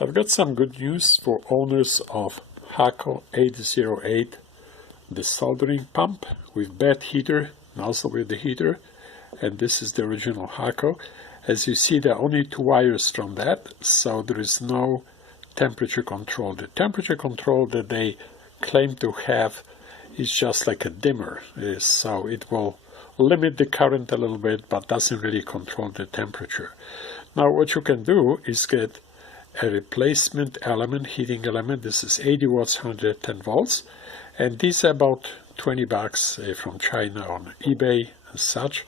I've got some good news for owners of Hakko 808, the soldering pump with bed heater, nozzle with the heater, and this is the original Hakko. As you see, there are only 2 wires from that, so there is no temperature control. The temperature control that they claim to have is just like a dimmer, so it will limit the current a little bit, but doesn't really control the temperature. Now what you can do is get a replacement element, heating element. This is 80 watts, 110 volts, and these are about 20 bucks from China on eBay and such.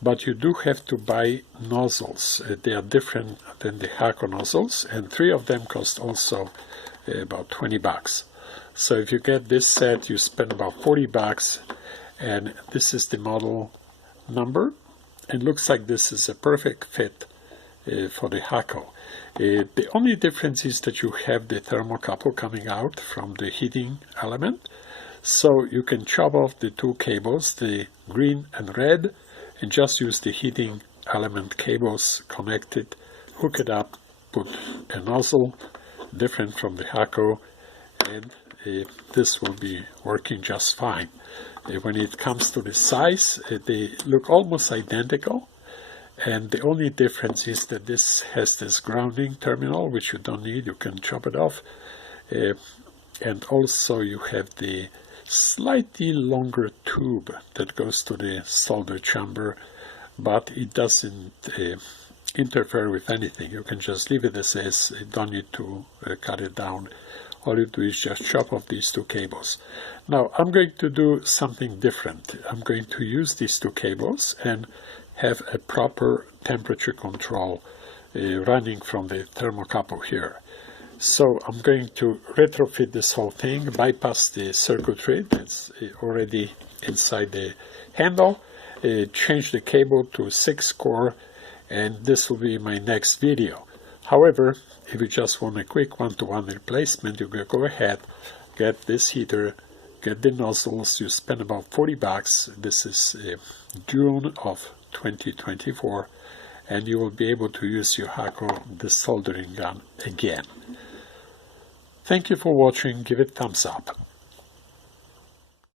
But you do have to buy nozzles. They are different than the Hakko nozzles, and 3 of them cost also about 20 bucks. So if you get this set, you spend about 40 bucks, and this is the model number. It looks like this is a perfect fit for the Hakko. The only difference is that you have the thermocouple coming out from the heating element, so you can chop off the 2 cables, the green and red, and just use the heating element cables, connect it, hook it up, put a nozzle different from the Hakko, and this will be working just fine. When it comes to the size, they look almost identical, and the only difference is that this has this grounding terminal, which you don't need, you can chop it off, and also you have the slightly longer tube that goes to the solder chamber, but it doesn't interfere with anything. You can just leave it as is, you don't need to cut it down. All you do is just chop off these 2 cables. Now I'm going to do something different. I'm going to use these 2 cables and have a proper temperature control running from the thermocouple here. So I'm going to retrofit this whole thing, bypass the circuitry that's already inside the handle, change the cable to 6 core, and this will be my next video. However, if you just want a quick one-to-one replacement, you can go ahead, get this heater, get the nozzles. You spend about 40 bucks. This is June of 2024, and you will be able to use your Hakko desoldering gun again. Thank you for watching. Give it a thumbs up.